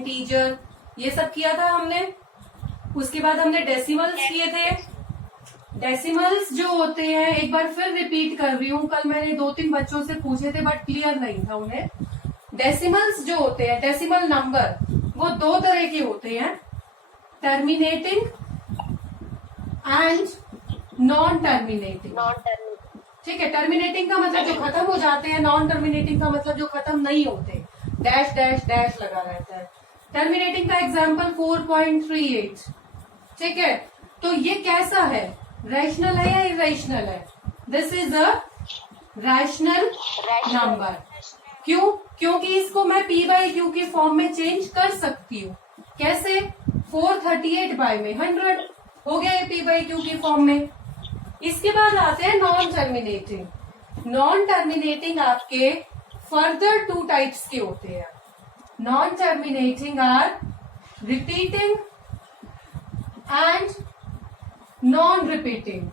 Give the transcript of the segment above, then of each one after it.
Integer, ये सब किया था हमने। उसके बाद हमने डेसिमल्स किए थे। डेसिमल्स जो होते हैं, एक बार फिर रिपीट कर रही हूँ, कल मैंने 2-3 बच्चों से पूछे थे बट क्लियर नहीं था उन्हें। डेसिमल्स जो होते हैं, डेसिमल नंबर, वो 2 तरह के होते हैं, टर्मिनेटिंग एंड नॉन टर्मिनेटिंग। ठीक है, टर्मिनेटिंग का मतलब जो खत्म हो जाते हैं, नॉन टर्मिनेटिंग का मतलब जो खत्म नहीं होते, डैश डैश डैश लगा रहता है। टर्मिनेटिंग का एग्जाम्पल 4.38। ठीक है, तो ये कैसा है, रैशनल है या इरेशनल है? This is a rational number. क्यों? क्योंकि इसको मैं पी बाई क्यू के फॉर्म में चेंज कर सकती हूँ। कैसे? 438 बाय में 100 हो गया ये पी बाई क्यू के फॉर्म में। इसके बाद आते हैं नॉन टर्मिनेटिंग। नॉन टर्मिनेटिंग आपके फर्दर 2 टाइप्स के होते हैं। Non terminating are repeating and non repeating.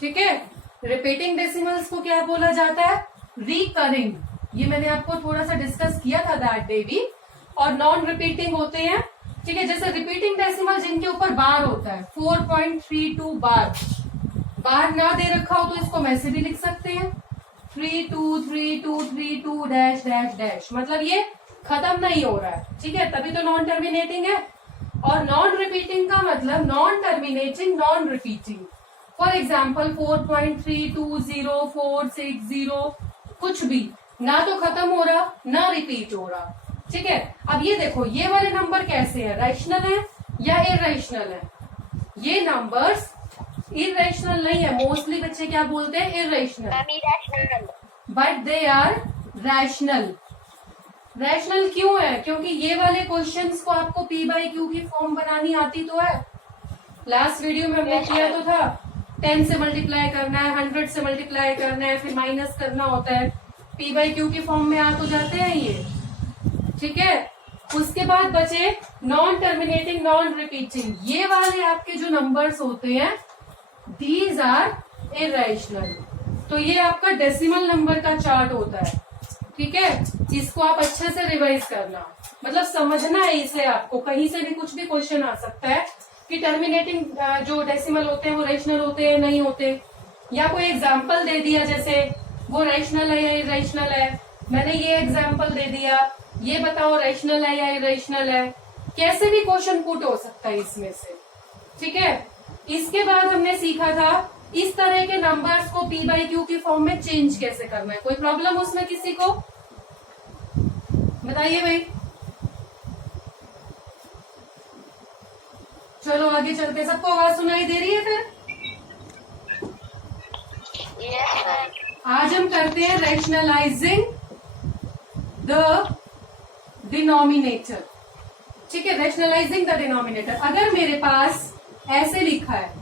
ठीक है, रिपीटिंग डेसिमल्स को क्या बोला जाता है? रिकरिंग। ये मैंने आपको थोड़ा सा डिस्कस किया था दैट डे भी। और नॉन रिपीटिंग होते हैं, ठीक है, जैसे रिपीटिंग डेसिमल जिनके ऊपर बार होता है, 4.32 बार। बार ना दे रखा हो तो इसको हम ऐसे भी लिख सकते हैं, 323232 डैश डैश डैश, मतलब ये खत्म नहीं हो रहा है। ठीक है, तभी तो नॉन टर्मिनेटिंग है। और नॉन रिपीटिंग का मतलब non terminating, non repeating. For example 4.320460, कुछ भी, ना तो खत्म हो रहा ना रिपीट हो रहा। ठीक है, अब ये देखो, ये वाले नंबर कैसे है, रैशनल है या इरेशनल है? ये नंबर्स इरेशनल नहीं है, मोस्टली बच्चे क्या बोलते हैं, irrational, but they are rational. Rational क्यों है? क्योंकि ये वाले क्वेश्चंस को आपको पी बाई क्यू की फॉर्म बनानी आती तो है। लास्ट वीडियो में हमने किया तो था, 10 से मल्टीप्लाई करना है, 100 से मल्टीप्लाई करना है, फिर माइनस करना होता है, पी बाई क्यू की फॉर्म में आ तो जाते हैं ये। ठीक है, उसके बाद बचे नॉन टर्मिनेटिंग, नॉन रिपीटिंग। ये वाले आपके जो नंबर्स होते हैं, दीज आर इरेशनल। तो ये आपका डेसिमल नंबर का चार्ट होता है। ठीक है, इसको आप अच्छे से रिवाइज करना, मतलब समझना है इसे आपको। कहीं से भी कुछ भी क्वेश्चन आ सकता है कि टर्मिनेटिंग जो डेसिमल होते हैं वो रेशनल होते हैं, नहीं होते, या कोई एग्जाम्पल दे दिया जैसे वो रेशनल है या इरेशनल है, मैंने ये एग्जाम्पल दे दिया, ये बताओ रेशनल है या इरेशनल है। कैसे भी क्वेश्चन पुट हो सकता है इसमें से। ठीक है, इसके बाद हमने सीखा था इस तरह के नंबर्स को पी बाई क्यू की फॉर्म में चेंज कैसे करना है। कोई प्रॉब्लम उसमें किसी को? बताइए भाई। चलो आगे चलते, सबको आवाज सुनाई दे रही है फिर? आज हम करते हैं रैशनलाइजिंग द डिनोमिनेटर। ठीक है, रैशनलाइजिंग द डिनोमिनेटर। अगर मेरे पास ऐसे लिखा है,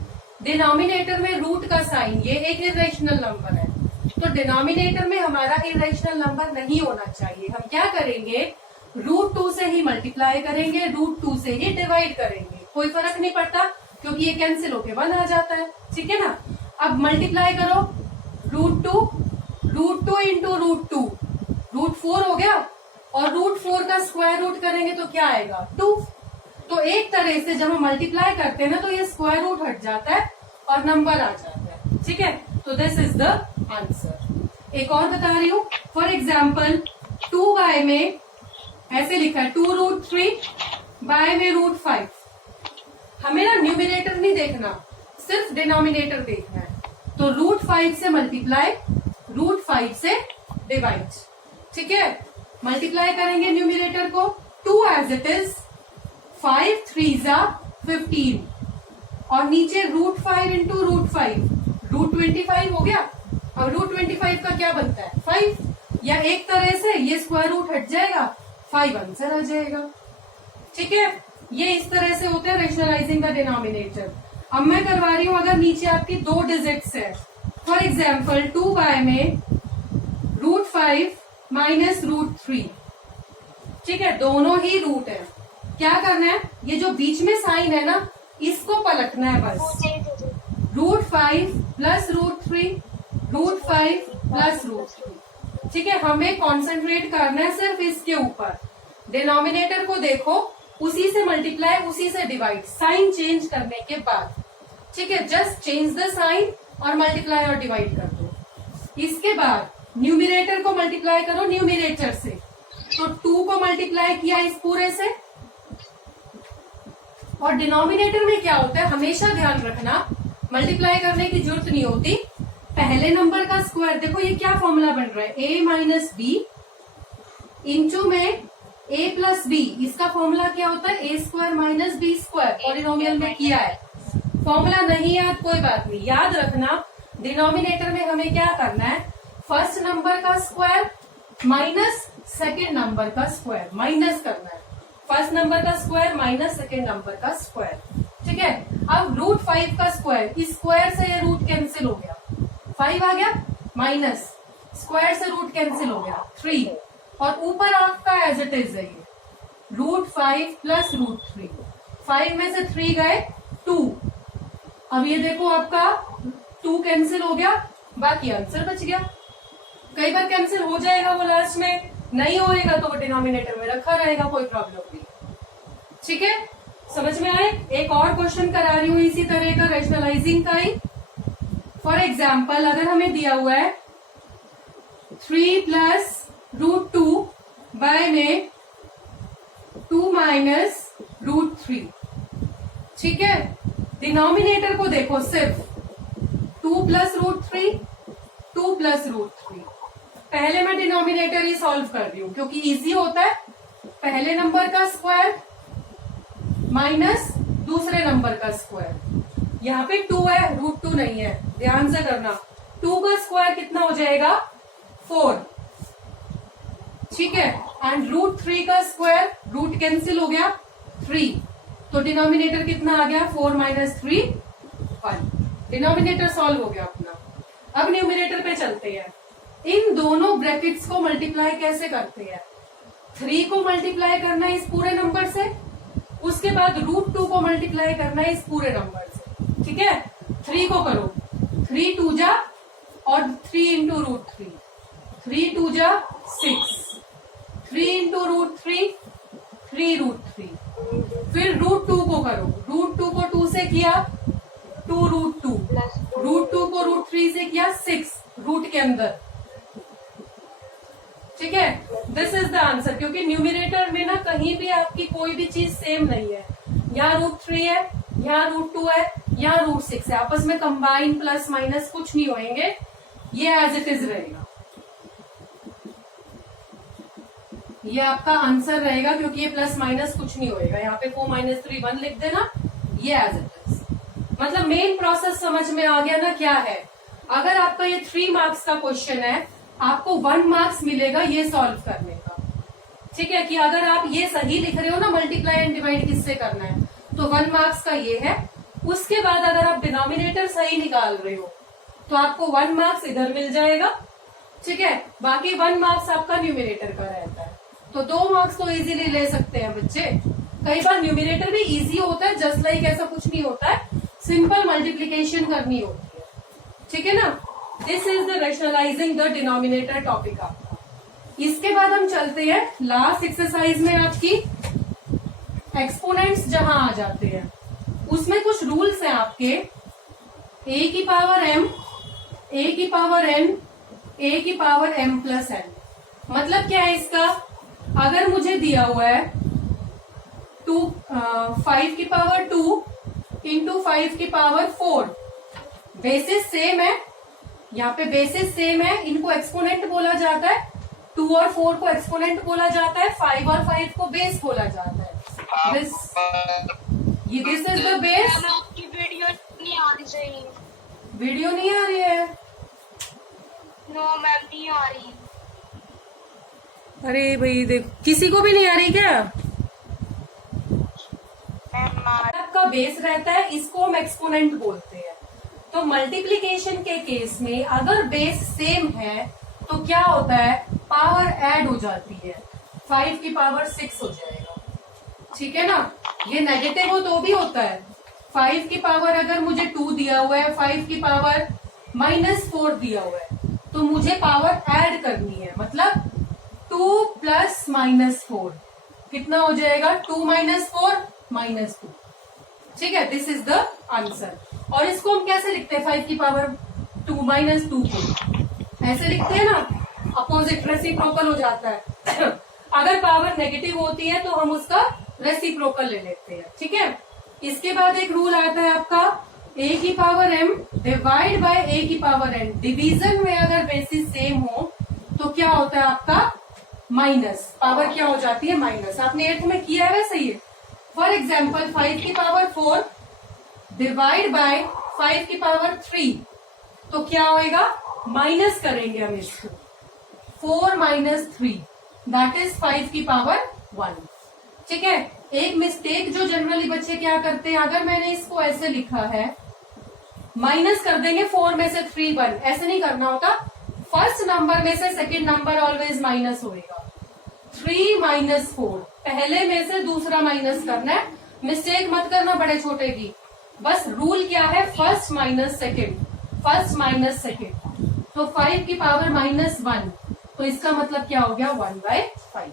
डिनोमिनेटर में रूट का साइन, ये एक इरेशनल नंबर है, तो डिनोमिनेटर में हमारा इरेशनल नंबर नहीं होना चाहिए। हम क्या करेंगे, √2 से ही मल्टीप्लाई करेंगे, √2 से ही डिवाइड करेंगे, कोई फर्क नहीं पड़ता क्योंकि ये कैंसिल होके 1 आ जाता है। ठीक है ना, अब मल्टीप्लाई करो, √2 इंटू √2, √4 हो गया, और √4 का स्क्वायर रूट करेंगे तो क्या आएगा, 2। तो एक तरह से जब हम मल्टीप्लाई करते हैं ना, तो ये स्क्वायर रूट हट जाता है और नंबर आ जाता है। ठीक है, तो दिस इज द आंसर। एक और बता रही हूँ, फॉर एग्जाम्पल 2y में ऐसे लिखा है 2√3, y में √5। हमें ना न्यूमिनेटर नहीं देखना, सिर्फ डिनोमिनेटर देखना है। तो √5 से मल्टीप्लाई, √5 से डिवाइड। ठीक है, मल्टीप्लाई करेंगे न्यूमिनेटर को, 2 एज इट इज, 5 3 15, और नीचे √5 इंटू √5, √25 हो गया। अब √25 का क्या बनता है, 5, या एक तरह से ये स्क्वायर रूट हट जाएगा, 5 आंसर आ जाएगा। ठीक है, ये इस तरह से होता है रैशनलाइजिंग द डिनोमिनेटर। अब मैं करवा रही हूं, अगर नीचे आपकी 2 डिजिट्स है, फॉर एग्जाम्पल 2y में √5 माइनस √3। ठीक है, दोनों ही रूट है। क्या करना है, ये जो बीच में साइन है ना, इसको पलटना है बस। √5 प्लस √3, √5 प्लस √3। ठीक है, हमें कॉन्सेंट्रेट करना है सिर्फ इसके ऊपर। डिनोमिनेटर को देखो, उसी से मल्टीप्लाई, उसी से डिवाइड, साइन चेंज करने के बाद। ठीक है, जस्ट चेंज द साइन और मल्टीप्लाई और डिवाइड कर दो। इसके बाद न्यूमिरेटर को मल्टीप्लाई करो न्यूमिरेटर से, तो 2 को मल्टीप्लाई किया इस पूरे से, और डिनोमिनेटर में क्या होता है, हमेशा ध्यान रखना, मल्टीप्लाई करने की जरूरत नहीं होती, पहले नंबर का स्क्वायर। देखो ये क्या फॉर्मूला बन रहा है, a माइनस बी इंटू में a प्लस बी, इसका फॉर्मूला क्या होता है, a square minus b square, polynomial में किया है। फॉर्मूला नहीं याद कोई बात नहीं, याद रखना डिनोमिनेटर में हमें क्या करना है, फर्स्ट नंबर का स्क्वायर माइनस सेकेंड नंबर का स्क्वायर, माइनस करना है, फर्स्ट नंबर का स्क्वायर माइनस सेकेंड नंबर का स्क्वायर। ठीक है, अब √5 का स्क्वायर, इस स्क्वायर से ये रूट कैंसिल हो गया, 5 आ गया, माइनस स्क्वायर से रूट कैंसिल हो गया 3, और ऊपर आपका एज इट इज है ये √5 प्लस √3, 5 में से 3 गए 2, अब ये देखो आपका 2 कैंसिल हो गया, बाकी आंसर बच गया। कई बार कैंसिल हो जाएगा वो लास्ट में, नहीं होएगा तो वो डिनोमिनेटर में रखा रहेगा, कोई प्रॉब्लम नहीं। ठीक है, समझ में आए। एक और क्वेश्चन करा रही हूँ इसी तरह का, रैशनलाइजिंग का ही। फॉर एग्जाम्पल अगर हमें दिया हुआ है 3 प्लस √2 बाय में 2 माइनस √3। ठीक है, डिनोमिनेटर को देखो सिर्फ 2 प्लस √3, 2 प्लस √3। पहले मैं डिनोमिनेटर ही सॉल्व कर रही हूँ क्योंकि इजी होता है, पहले नंबर का स्क्वायर माइनस दूसरे नंबर का स्क्वायर। यहाँ पे 2 है, √2 नहीं है, ध्यान से करना। 2 का स्क्वायर कितना हो जाएगा 4, ठीक है, एंड √3 का स्क्वायर, रूट कैंसिल हो गया 3, तो डिनोमिनेटर कितना आ गया 4 माइनस 3 1। डिनोमिनेटर सॉल्व हो गया अपना। अब न्यूमिनेटर पे चलते हैं। इन दोनों ब्रैकेट्स को मल्टीप्लाई कैसे करते हैं, 3 को मल्टीप्लाई करना है इस पूरे नंबर से, उसके बाद √2 को मल्टीप्लाई करना है इस पूरे नंबर से। ठीक है, 3 को करो, 3 2 जा और 3 इंटू √3, 3 2 जा 6, 3 इंटू √3, 3 √3। फिर √2 को करो, √2 को 2 से किया 2 √2, √2 को √3 से किया 6 रूट के अंदर। ठीक है, दिस इज द आंसर, क्योंकि न्यूमिनेटर में ना कहीं भी आपकी कोई भी चीज सेम नहीं है, यहाँ √3 है, यहाँ √2 है, यहाँ √6 है, आपस में कंबाइन प्लस माइनस कुछ नहीं होंगे, ये एज इट इज रहेगा, ये आपका आंसर रहेगा, क्योंकि ये प्लस माइनस कुछ नहीं होएगा। यहाँ पे 4 माइनस 3 1 लिख देना, ये एज इट इज। मतलब मेन प्रोसेस समझ में आ गया ना क्या है। अगर आपका ये 3 मार्क्स का क्वेश्चन है, आपको 1 मार्क्स मिलेगा ये सॉल्व करने का। ठीक है, कि अगर आप ये सही लिख रहे हो ना, मल्टीप्लाई एंड डिवाइड किससे करना है, तो 1 मार्क्स का ये है। उसके बाद अगर आप डिनोमिनेटर सही निकाल रहे हो तो आपको 1 मार्क्स इधर मिल जाएगा। ठीक है, बाकी 1 मार्क्स आपका न्यूमिनेटर का रहता है, तो 2 मार्क्स तो इजीली ले सकते हैं बच्चे। कई बार न्यूमिनेटर भी इजी होता है, जस्ट लाइक ऐसा कुछ नहीं होता है, सिंपल मल्टीप्लीकेशन करनी होती है। ठीक है ना, this is the rationalising the denominator topic आपका। इसके बाद हम चलते हैं लास्ट एक्सरसाइज में, आपकी एक्सपोनेंट्स जहां आ जाते हैं उसमें कुछ रूल्स हैं आपके, a की पावर m, a की पावर n, a की पावर m प्लस n। मतलब क्या है इसका, अगर मुझे दिया हुआ है 5 की पावर 2 इंटू 5 की पावर 4, बेसिस सेम है, यहाँ पे बेसिस सेम है, इनको एक्सपोनेंट बोला जाता है, 2 और 4 को एक्सपोनेंट बोला जाता है, 5 और 5 को बेस बोला जाता है। This is the base. आपकी वीडियो नहीं आ रही सही, वीडियो नहीं आ रही है? नो मैम नहीं आ रही। अरे भाई देख, किसी को भी नहीं आ रही क्या? आपका बेस रहता है, इसको हम एक्सपोनेंट बोलते हैं। तो मल्टीप्लीकेशन के केस में अगर बेस सेम है तो क्या होता है, पावर ऐड हो जाती है, 5 की पावर 6 हो जाएगा। ठीक है ना, ये नेगेटिव हो तो भी होता है। 5 की पावर अगर मुझे 2 दिया हुआ है, 5 की पावर -4 दिया हुआ है, तो मुझे पावर ऐड करनी है, मतलब 2 प्लस -4, कितना हो जाएगा 2 माइनस 4 माइनस 2। ठीक है, दिस इज द आंसर। और इसको हम कैसे लिखते हैं 5 की पावर 2 माइनस 2 को ऐसे लिखते हैं ना, अपोजिट रेसिप्रोकल हो जाता है। अगर पावर नेगेटिव होती है तो हम उसका रेसिप्रोकल ले लेते हैं। ठीक है, इसके बाद एक रूल आता है आपका a की power m divide by a की पावर n। डिवीजन में अगर बेसिस सेम हो तो क्या होता है आपका माइनस, पावर क्या हो जाती है माइनस। आपने 8th में किया है वैसे ही। फॉर एग्जाम्पल 5 की पावर 4 डिवाइड बाय 5 की पावर 3 तो क्या होएगा, माइनस करेंगे हम इसको, 4 माइनस 3 दैट इज 5 की पावर 1। ठीक है, एक मिस्टेक जो जनरली बच्चे क्या करते हैं, अगर मैंने इसको ऐसे लिखा है माइनस कर देंगे 4 में से 3 1, ऐसे नहीं करना होता। फर्स्ट नंबर में से सेकंड नंबर ऑलवेज माइनस होएगा। 3 माइनस 4 पहले में से दूसरा माइनस करना है, मिस्टेक मत करना बड़े छोटे की। बस रूल क्या है, first minus second, first minus second. तो 5 की पावर माइनस 1 तो इसका मतलब क्या हो गया 1/5।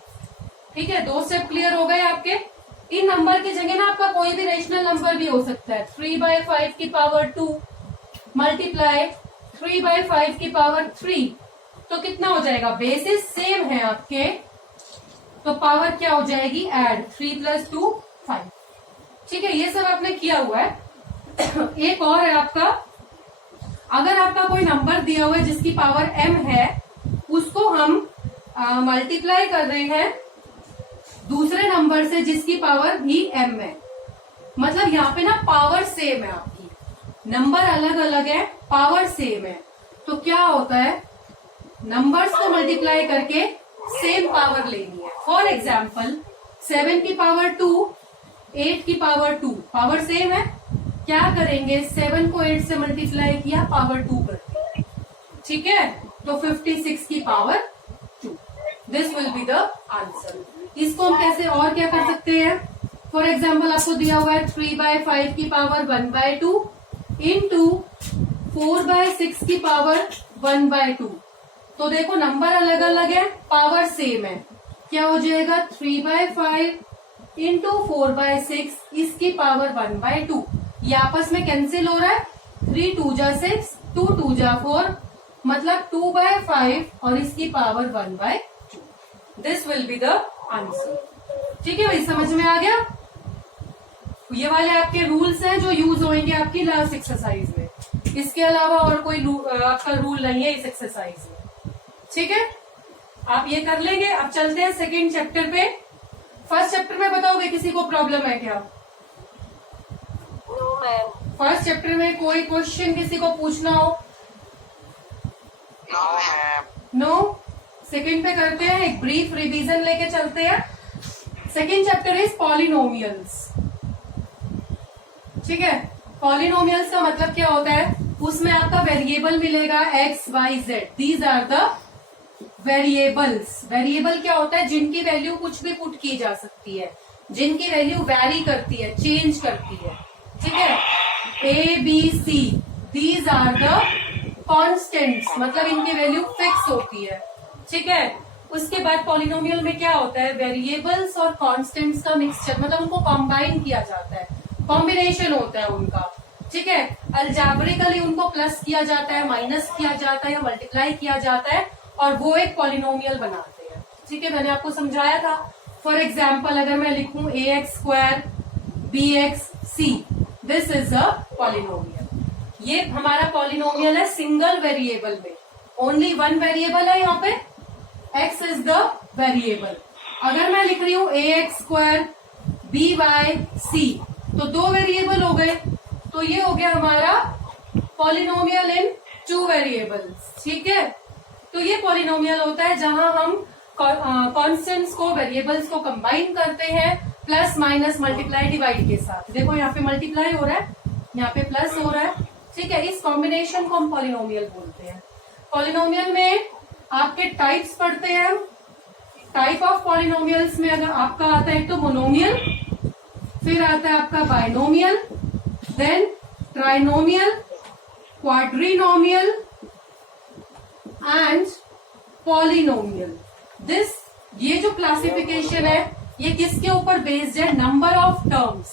ठीक है, 2 स्टेप क्लियर हो गए आपके। इन नंबर की जगह ना आपका कोई भी रेशनल नंबर भी हो सकता है। 3/5 की पावर 2 मल्टीप्लाई 3/5 की पावर 3 तो कितना हो जाएगा, बेसिस सेम है आपके तो पावर क्या हो जाएगी ऐड, 3 + 2 5। ठीक है, ये सब आपने किया हुआ है। एक और है आपका, अगर आपका कोई नंबर दिया हुआ है जिसकी पावर m है, उसको हम मल्टीप्लाई कर रहे हैं दूसरे नंबर से जिसकी पावर भी m है। मतलब यहाँ पे ना पावर सेम है आपकी, नंबर अलग अलग है, पावर सेम है। तो क्या होता है, नंबर्स को मल्टीप्लाई करके सेम पावर लेनी है। फॉर एग्जाम्पल 7 की पावर 2 8 की पावर 2 पावर सेम है, क्या करेंगे 7 को 8 से मल्टीप्लाई किया पावर 2 कर दिया। ठीक है, तो 56 की power 2 this will be the answer. इसको हम कैसे और क्या कर सकते हैं, फॉर एग्जाम्पल आपको दिया हुआ है 3/5 की पावर 1/2 इंटू 4/6 की पावर 1/2। तो देखो नंबर अलग अलग है, पावर सेम है, क्या हो जाएगा 3/5 इंटू 4/6 इसकी पावर 1/2। ये आपस में कैंसिल हो रहा है, 3 2 जा 6 2 2 जा 4 मतलब 2/5 और इसकी power 1/2। This will be the answer. ठीक है भाई, समझ में आ गया। ये वाले आपके रूल्स हैं जो यूज होंगे आपकी लास्ट एक्सरसाइज में। इसके अलावा और कोई आपका रूल नहीं है इस एक्सरसाइज में। ठीक है, आप ये कर लेंगे। अब चलते हैं सेकेंड चैप्टर पे। फर्स्ट चैप्टर में बताओगे किसी को प्रॉब्लम है क्या? No ma'am. फर्स्ट चैप्टर में कोई क्वेश्चन किसी को पूछना हो? No ma'am. नो। सेकेंड पे करते हैं, एक ब्रीफ रिवीजन लेके चलते हैं। Second chapter is polynomials. ठीक है, पॉलिनोमियल्स का मतलब क्या होता है, उसमें आपका वेरिएबल मिलेगा x y z, these are the variables. Variable क्या होता है, जिनकी वैल्यू कुछ भी पुट की जा सकती है, जिनकी वैल्यू वैरी करती है, चेंज करती है। ठीक है, a b c these are the constants, मतलब इनकी वैल्यू फिक्स होती है। ठीक है, उसके बाद पॉलिनोमियल में क्या होता है, वेरिएबल्स और कांस्टेंट्स का मिक्सचर, मतलब उनको कंबाइन किया जाता है, कॉम्बिनेशन होता है उनका। ठीक है, अलजेब्रिकली उनको प्लस किया जाता है, माइनस किया जाता है या मल्टीप्लाई किया जाता है और वो एक पॉलिनोमियल बनाते हैं। ठीक है, मैंने आपको समझाया था। फॉर एग्जाम्पल अगर मैं लिखूं ax² bx c this is a polynomial. ये हमारा पॉलिनोमियल है सिंगल वेरिएबल में, ओनली वन वेरिएबल है यहाँ पे, x इज द वेरिएबल। अगर मैं लिख रही हूँ ax² by/c तो 2 वेरिएबल हो गए, तो ये हो गया हमारा पॉलिनोमियल इन 2 वेरिएबल्स। ठीक है, तो ये पॉलिनोमियल होता है जहां हम कॉन्स्टेंट्स को, वेरिएबल्स को कंबाइन करते हैं प्लस माइनस मल्टीप्लाई डिवाइड के साथ। देखो यहाँ पे मल्टीप्लाई हो रहा है, यहाँ पे प्लस हो रहा है। ठीक है, इस कॉम्बिनेशन को हम पॉलिनोमियल बोलते हैं। पॉलिनोमियल में आपके टाइप्स पढ़ते हैं। टाइप ऑफ पॉलिनोमियल्स में अगर आपका आता है तो मोनोमियल, फिर आता है आपका binomial, then trinomial, quadrinomial and polynomial. This, ये जो क्लासिफिकेशन है ये किसके ऊपर बेस्ड है? Number of terms.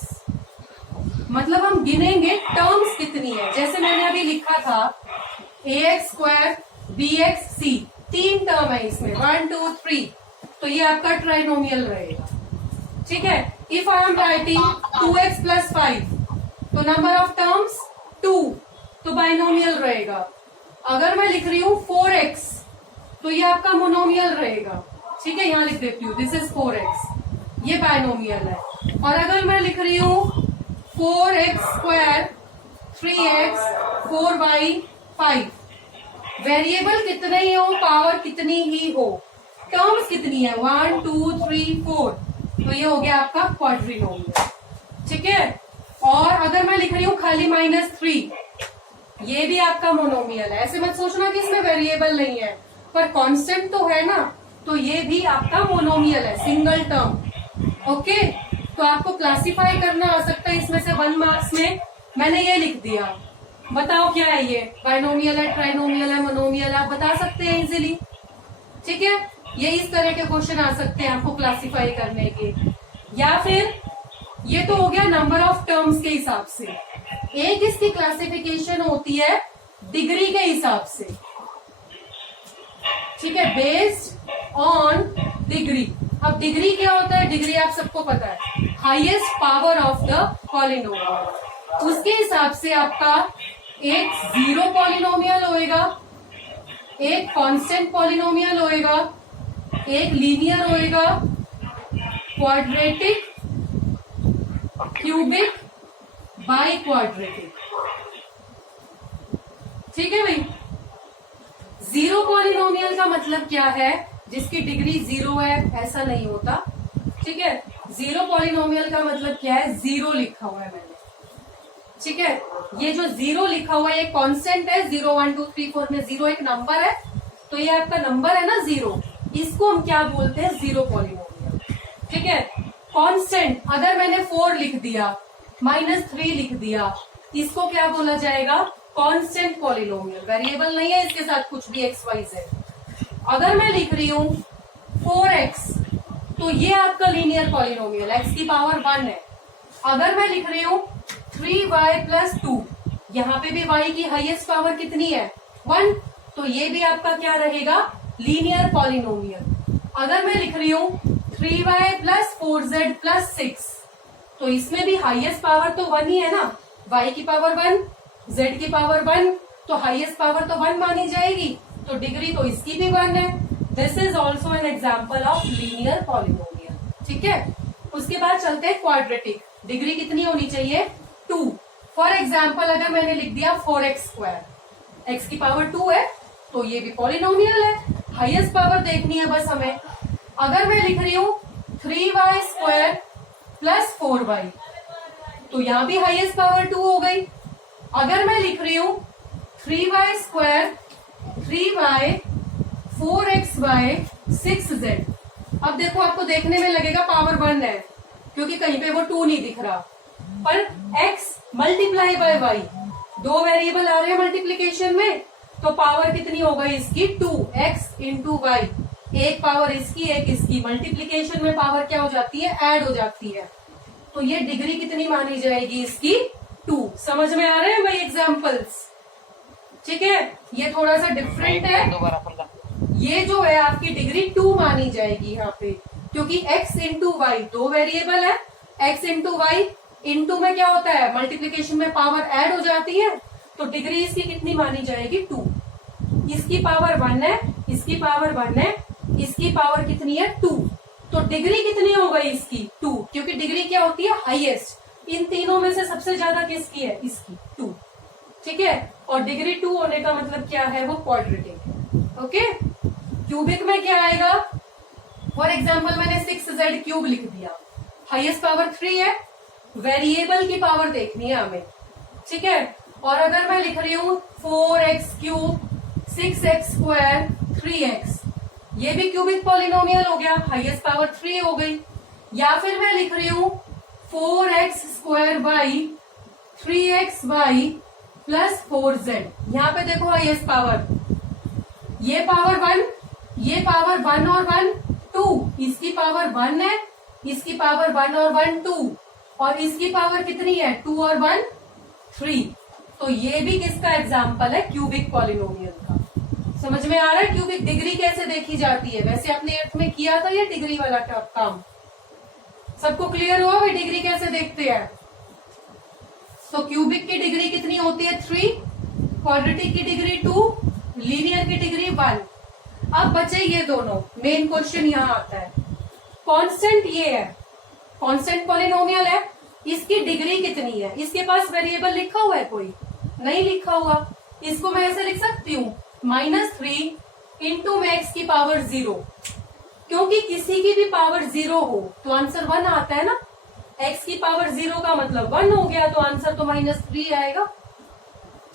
मतलब हम गिनेंगे टर्म्स कितनी है। जैसे मैंने अभी लिखा था ax² bx c, 3 टर्म है इसमें, 1 2 3, तो ये आपका ट्राइनोमियल रहेगा। ठीक है। If I am writing 2x + 5, तो नंबर ऑफ टर्म्स 2, तो बाइनोमियल रहेगा। अगर मैं लिख रही हूँ 4x, तो ये आपका मोनोमियल रहेगा। ठीक है, यहां लिख देती हूँ, दिस इज 4x, ये बाइनोमियल है। और अगर मैं लिख रही हूँ 4x², 3x, 4y, 5, वेरिएबल कितने ही हो, पावर कितनी ही हो, टर्म्स कितनी है, 1 2 3 4, तो ये हो गया आपका क्वाड्रिनोमियल। ठीक है। और अगर मैं लिख रही हूँ खाली -3, ये भी आपका मोनोमियल है। ऐसे मत सोचना कि इसमें वेरिएबल नहीं है, पर कांस्टेंट तो है ना, तो ये भी आपका मोनोमियल है, सिंगल टर्म। ओके, तो आपको क्लासिफाई करना आ सकता है इसमें से 1 मार्क्स में। मैंने ये लिख दिया, बताओ क्या है ये, बाइनोमियल है, ट्राइनोमियल है, मोनोमियल है, आप बता सकते हैं इजीली। ठीक है, ये इस तरह के क्वेश्चन आ सकते हैं आपको क्लासिफाई करने के। या फिर ये तो हो गया नंबर ऑफ टर्म्स के हिसाब से। एक इसकी क्लासिफिकेशन होती है डिग्री के हिसाब से। ठीक है, बेस्ड ऑन डिग्री। अब डिग्री क्या होता है? डिग्री आप सबको पता है, highest power of the polynomial. उसके हिसाब से आपका एक जीरो पॉलिनोमियल होएगा, एक कांस्टेंट पॉलिनोमियल होएगा, एक लीनियर होएगा, क्वाड्रेटिक, क्यूबिक, बाई क्वाड्रेटिक। ठीक है भाई। जीरो पॉलिनोमियल का मतलब क्या है? जिसकी डिग्री 0 है, ऐसा नहीं होता। ठीक है, जीरो पॉलिनोमियल का मतलब क्या है? 0 लिखा हुआ है मैंने। ठीक है, ये जो 0 लिखा हुआ है ये कांस्टेंट है, 0 1 2 3 4 में 0 एक नंबर है, तो ये आपका नंबर है ना 0, इसको हम क्या बोलते हैं? Zero polynomial. ठीक है। कांस्टेंट अगर मैंने 4 लिख दिया, -3 लिख दिया, इसको क्या बोला जाएगा? Constant polynomial. वेरिएबल नहीं है इसके साथ कुछ भी x y z। अगर मैं लिख रही हूँ 4x, तो ये आपका लीनियर पॉलिनोमियल, x की पावर 1 है। अगर मैं लिख रही हूँ 3y + 2, यहाँ पे भी y की हाईएस्ट पावर कितनी है? 1, तो ये भी आपका क्या रहेगा? Linear polynomial. अगर मैं लिख रही हूँ 3y + 4z + 6, तो इसमें भी हाईएस्ट पावर तो 1 ही है ना, y की पावर 1, z की पावर 1, तो हाईएस्ट पावर तो 1 मानी जाएगी, तो डिग्री तो इसकी भी 1 है। This is also an example of linear polynomial. ठीक है। उसके बाद चलते हैं क्वाड्रेटिक। डिग्री कितनी होनी चाहिए? 2। फॉर एग्जाम्पल अगर मैंने लिख दिया 4x², x की पावर 2 है, तो ये भी पॉलिनोमियल है, हाईएस्ट पावर देखनी है बस हमें। अगर मैं लिख रही हूँ 3y² + 4y, तो यहाँ भी हाईएस्ट पावर 2 हो गई। अगर मैं लिख रही हूँ 3y², 3y, 4xy, 6z, अब देखो आपको देखने में लगेगा पावर 1 है, क्योंकि कहीं पे वो 2 नहीं दिख रहा, पर x multiply by y, 2 variable आ रहे हैं मल्टीप्लीकेशन में, तो पावर कितनी हो गई इसकी? 2x × y। एक पावर इसकी, एक इसकी, मल्टीप्लीकेशन में पावर क्या हो जाती है? ऐड हो जाती है। तो ये डिग्री कितनी मानी जाएगी इसकी? 2। समझ में आ रहे हैं भाई एग्जाम्पल्स? ठीक है, ये थोड़ा सा डिफरेंट है। ये जो है आपकी डिग्री 2 मानी जाएगी यहाँ पे, क्योंकि x × y 2 वेरिएबल है। x × y इंटू में क्या होता है? मल्टीप्लीकेशन में पावर ऐड हो जाती है, तो डिग्री इसकी कितनी मानी जाएगी? 2। इसकी पावर 1 है, इसकी पावर 1 है, इसकी पावर कितनी है? 2। तो डिग्री कितनी हो गई इसकी? 2, क्योंकि डिग्री क्या होती है? हाईएस्ट। इन तीनों में से सबसे ज्यादा किसकी है? इसकी, 2। ठीक है, और डिग्री 2 होने का मतलब क्या है? वो क्वाड्रेटिक है। ओके। क्यूबिक में क्या आएगा? फॉर एग्जाम्पल मैंने 6z³ लिख दिया, हाईएस्ट पावर 3 है, वेरिएबल की पावर देखनी है हमें। ठीक है। और अगर मैं लिख रही हूँ 4x³, 6x² 3x, ये भी क्यूबिक पॉलिनोमियल हो गया, हाईएस्ट पावर 3 हो गई। या फिर मैं लिख रही हूँ 4x² 3xy + 4z, यहाँ पे देखो हाईएस्ट पावर, ये पावर 1, ये पावर 1 और 1 2, इसकी पावर 1 है, इसकी पावर 1 और 1 2, और इसकी पावर कितनी है 2 और 1 3। तो ये भी किसका एग्जाम्पल है, क्यूबिक पॉलिनोमियल का। समझ में आ रहा है क्यूबिक डिग्री कैसे देखी जाती है। वैसे अपने अर्थ में किया था ये डिग्री वाला काम, सबको क्लियर हुआ भाई डिग्री कैसे देखते हैं। तो क्यूबिक की डिग्री कितनी होती है 3, क्वाड्रेटिक की डिग्री 2, लीनियर की डिग्री 1। अब बचे ये दोनों, मेन क्वेश्चन यहाँ आता है। कांस्टेंट ये है, कांस्टेंट पॉलिनोमियल है, इसकी डिग्री कितनी है। इसके पास वेरिएबल लिखा हुआ है कोई, नहीं लिखा हुआ। इसको मैं ऐसे लिख सकती हूँ -3 इंटू में x की पावर 0, क्योंकि किसी की भी पावर 0 हो तो आंसर 1 आता है ना। x की पावर 0 का मतलब 1 हो गया, तो आंसर तो -3 आएगा।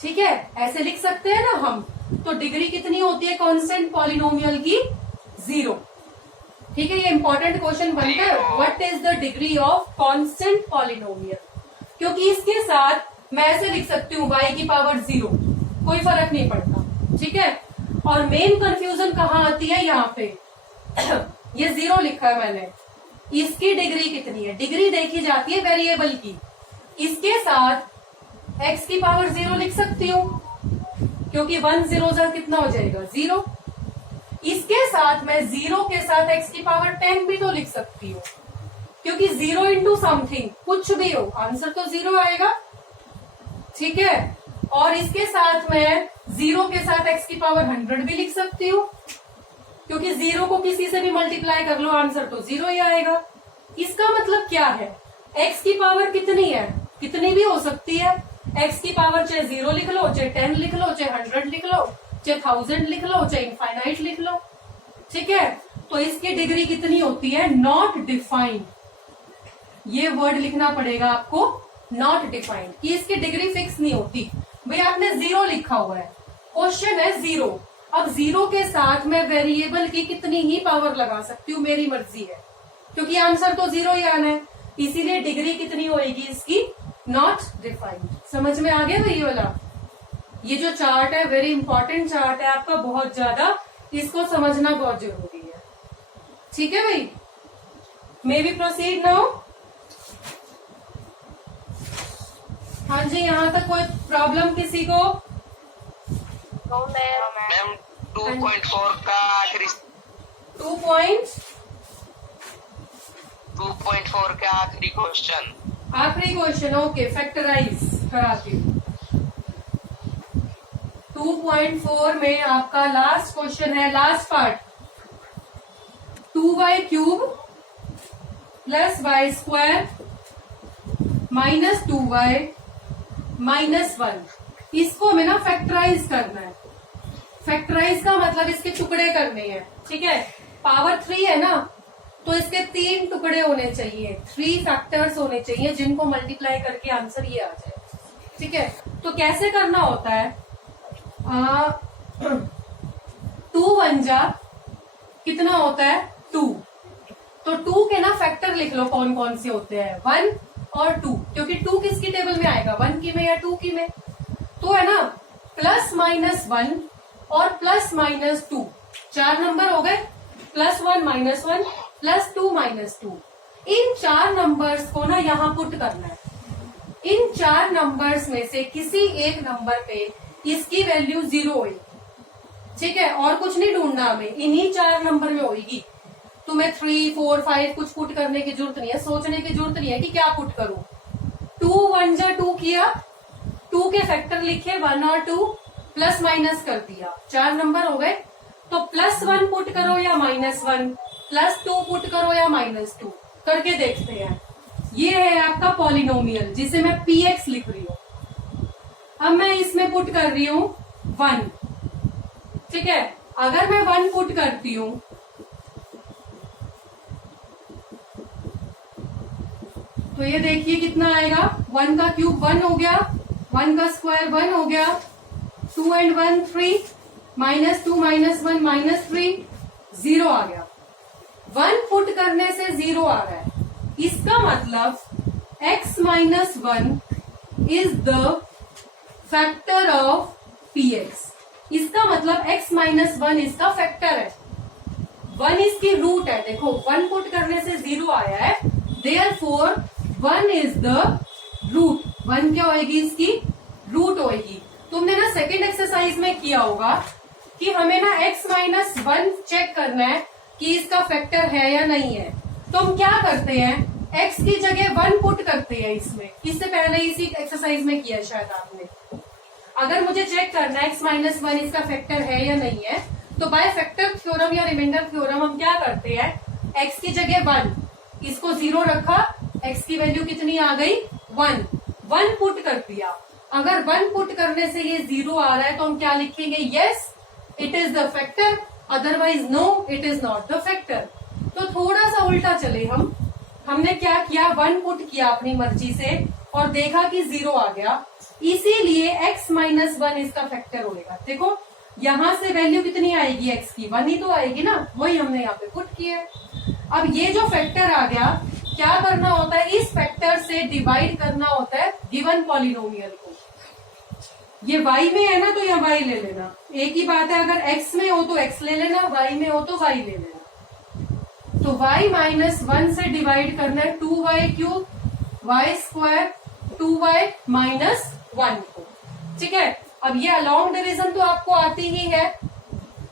ठीक है, ऐसे लिख सकते हैं ना हम। तो डिग्री कितनी होती है कांस्टेंट पॉलिनोमियल की 0। ठीक है, ये इंपॉर्टेंट क्वेश्चन बनता है, what is the degree of constant polynomial. क्योंकि इसके साथ मैं ऐसे लिख सकती हूँ y की पावर 0, कोई फर्क नहीं पड़ता। ठीक है, और मेन कंफ्यूजन कहाँ आती है यहाँ पे ये 0 लिखा है मैंने, इसकी डिग्री कितनी है। डिग्री देखी जाती है वेरिएबल की, इसके साथ x की पावर 0 लिख सकती हूँ, क्योंकि 1 0 कितना हो जाएगा 0। इसके साथ मैं 0 के साथ x की पावर 10 भी तो लिख सकती हूँ, क्योंकि 0 इंटू समथिंग कुछ भी हो आंसर तो 0 आएगा। ठीक है, और इसके साथ मैं 0 के साथ x की पावर 100 भी लिख सकती हूँ, क्योंकि 0 को किसी से भी मल्टीप्लाई कर लो आंसर तो 0 ही आएगा। इसका मतलब क्या है, x की पावर कितनी है, कितनी भी हो सकती है। x की पावर चाहे 0 लिख लो, चाहे 10 लिख लो, चाहे 100 लिख लो, चाहे 1000 लिख लो, चाहे इनफाइनाइट लिख लो। ठीक है, तो इसकी डिग्री कितनी होती है, नॉट डिफाइंड। ये वर्ड लिखना पड़ेगा आपको, नॉट डिफाइंड, कि इसकी डिग्री फिक्स नहीं होती। भाई आपने 0 लिखा हुआ है, क्वेश्चन है 0। अब 0 के साथ मैं वेरिएबल की कितनी ही पावर लगा सकती हूँ, मेरी मर्जी है, क्योंकि आंसर तो 0 ही आना है। इसीलिए डिग्री कितनी होगी इसकी, नॉट डिफाइंड। समझ में आ गया भाई ये वाला। ये जो चार्ट है वेरी इंपॉर्टेंट चार्ट है आपका, बहुत ज्यादा, इसको समझना बहुत जरूरी है। ठीक है भाई, मे बी प्रोसीड नाउ। हाँ जी, यहाँ तक कोई प्रॉब्लम किसी को? मैम 2.4 का आखिरी 2.4 का आखिरी क्वेश्चन। आखिरी क्वेश्चन, ओके, फैक्टराइज कराती हूँ। 2.4 में आपका लास्ट क्वेश्चन है, last part, 2y³ plus y² minus 2y minus 1। इसको हमें ना फैक्टराइज करना है। फैक्टराइज का मतलब इसके टुकड़े करने हैं। ठीक है, पावर 3 है ना, तो इसके 3 टुकड़े होने चाहिए, 3 फैक्टर्स होने चाहिए, जिनको मल्टीप्लाई करके आंसर ये आ जाए। ठीक है, तो कैसे करना होता है, 2 1 जा कितना होता है 2, तो 2 के ना फैक्टर लिख लो कौन कौन से होते हैं, 1 और 2, क्योंकि 2 किसकी टेबल में आएगा, 1 की में या 2 की में। तो है ना +-1 और +-2, 4 नंबर हो गए, +1 -1 +2 -2। इन 4 नंबर्स को ना यहाँ पुट करना है। इन 4 नंबर्स में से किसी एक नंबर पे इसकी वैल्यू 0 होगी। ठीक है, और कुछ नहीं ढूंढना हमें, इन्हीं 4 नंबर में होगी। तुम्हें 3 4 5 कुछ पुट करने की जरूरत नहीं है, सोचने की जरूरत नहीं है कि क्या पुट करूं। 2 1 जा 2 किया, 2 के फैक्टर लिखे 1 और 2, प्लस माइनस कर दिया, 4 नंबर हो गए। तो +1 पुट करो या -1, +2 पुट करो या -2, करके देखते हैं। ये है आपका पॉलिनोमियल, जिसे मैं px लिख रही हूँ। अब मैं इसमें पुट कर रही हूँ 1। ठीक है, अगर मैं 1 पुट करती हूँ तो ये देखिए कितना आएगा, 1 का क्यूब 1 हो गया, 1 का स्क्वायर 1 हो गया, 2 and 1 3, -2 -1 -3, 0 आ गया। 1 पुट करने से 0 आ रहा है, इसका मतलब x - 1 is the factor of px। इसका मतलब x - 1 इसका फैक्टर है। 1 इसकी रूट है, देखो 1 पुट करने से 0 आया है, देयरफॉर 1 इज द रूट। 1 क्या होगी, इसकी रूट होगी। तुमने ना सेकेंड एक्सरसाइज में किया होगा कि हमें ना x माइनस 1 चेक करना है कि इसका फैक्टर है या नहीं है। तो हम क्या करते हैं, x की जगह 1 पुट करते हैं इसमें। इससे पहले इसी एक्सरसाइज में किया शायद आपने। अगर मुझे चेक करना है x माइनस 1 इसका फैक्टर है या नहीं है, तो बाय फैक्टर थ्योरम या रिमाइंडर थ्योरम हम क्या करते हैं, x की जगह 1, इसको 0 रखा, x की वैल्यू कितनी आ गई 1 पुट कर दिया। अगर 1 पुट करने से ये 0 आ रहा है तो हम क्या लिखेंगे, yes it is the factor, otherwise no it is not the factor. तो थोड़ा सा उल्टा चले हमने क्या किया, 1 पुट किया अपनी मर्जी से और देखा कि 0 आ गया, इसीलिए x माइनस 1 इसका फैक्टर होगा। देखो यहां से वैल्यू कितनी आएगी x की, 1 ही तो आएगी ना, वही हमने यहाँ पे पुट किया है। अब ये जो फैक्टर आ गया, क्या करना होता है, इस फैक्टर से डिवाइड करना होता है गिवन पॉलिनोमियल को। ये y में है ना तो यहाँ y ले लेना, एक ही बात है। अगर x में हो तो x ले लेना, y में हो तो y ले लेना। तो y माइनस 1 से डिवाइड करना है 2y cube, y square 2y minus 1 को, ठीक है। अब ये लॉन्ग डिवीजन तो आपको आती ही है।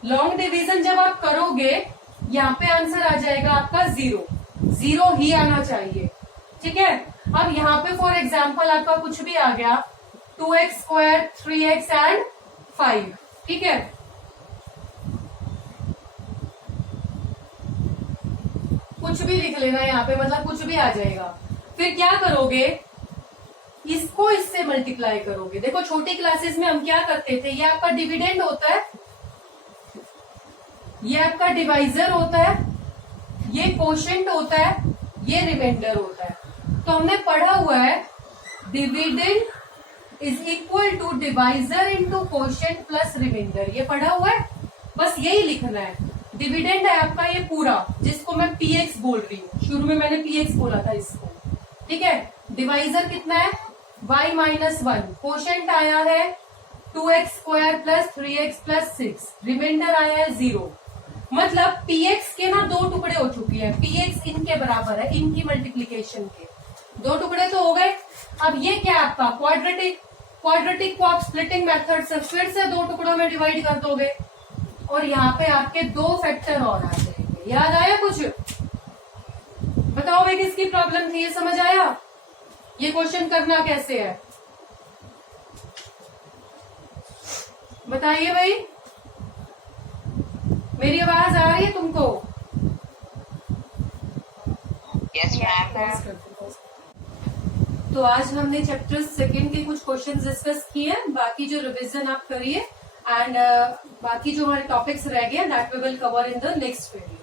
लॉन्ग डिवीजन जब आप करोगे, यहाँ पे आंसर आ जाएगा आपका 0 ही आना चाहिए, ठीक है। अब यहाँ पे फॉर एग्जाम्पल आपका कुछ भी आ गया, 2x स्क्वायर 3x एंड 5, ठीक है। कुछ भी लिख लेना यहाँ पे, मतलब कुछ भी आ जाएगा। फिर क्या करोगे, इसको इससे मल्टीप्लाई करोगे। देखो छोटी क्लासेस में हम क्या करते थे, ये आपका डिविडेंड होता है, ये आपका डिवाइजर होता है, ये कोशेंट होता है, ये रिमाइंडर होता है। तो हमने पढ़ा हुआ है dividend is equal to divisor into quotient plus remainder, ये पढ़ा हुआ है। बस यही लिखना है। डिविडेंड है आपका ये पूरा, जिसको मैं px बोल रही हूँ, शुरू में मैंने px बोला था इसको, ठीक है। डिवाइजर कितना है, y माइनस 1, कोशेंट आया है 2x square plus 3x plus 6, reminder आया है 0। मतलब px के ना 2 टुकड़े हो चुके हैं, px इनके बराबर है, इनकी मल्टीप्लीकेशन के 2 टुकड़े तो हो गए। अब ये क्या आपका क्वाड्रेटिक को आप स्प्लिटिंग मेथड से फिर से 2 टुकड़ों में डिवाइड कर दोगे और यहाँ पे आपके 2 फैक्टर और आ जाएंगे। याद आया कुछ? बताओ भाई किसकी प्रॉब्लम थी, ये समझ आया? ये क्वेश्चन करना कैसे है बताइए भाई, मेरी आवाज आ रही है तुमको? Yes ma'am. तो आज हमने चैप्टर 2 के कुछ क्वेश्चंस डिस्कस किए हैं। बाकी जो रिवीजन आप करिए एंड बाकी जो हमारे टॉपिक्स रह गए that we will cover in the next video.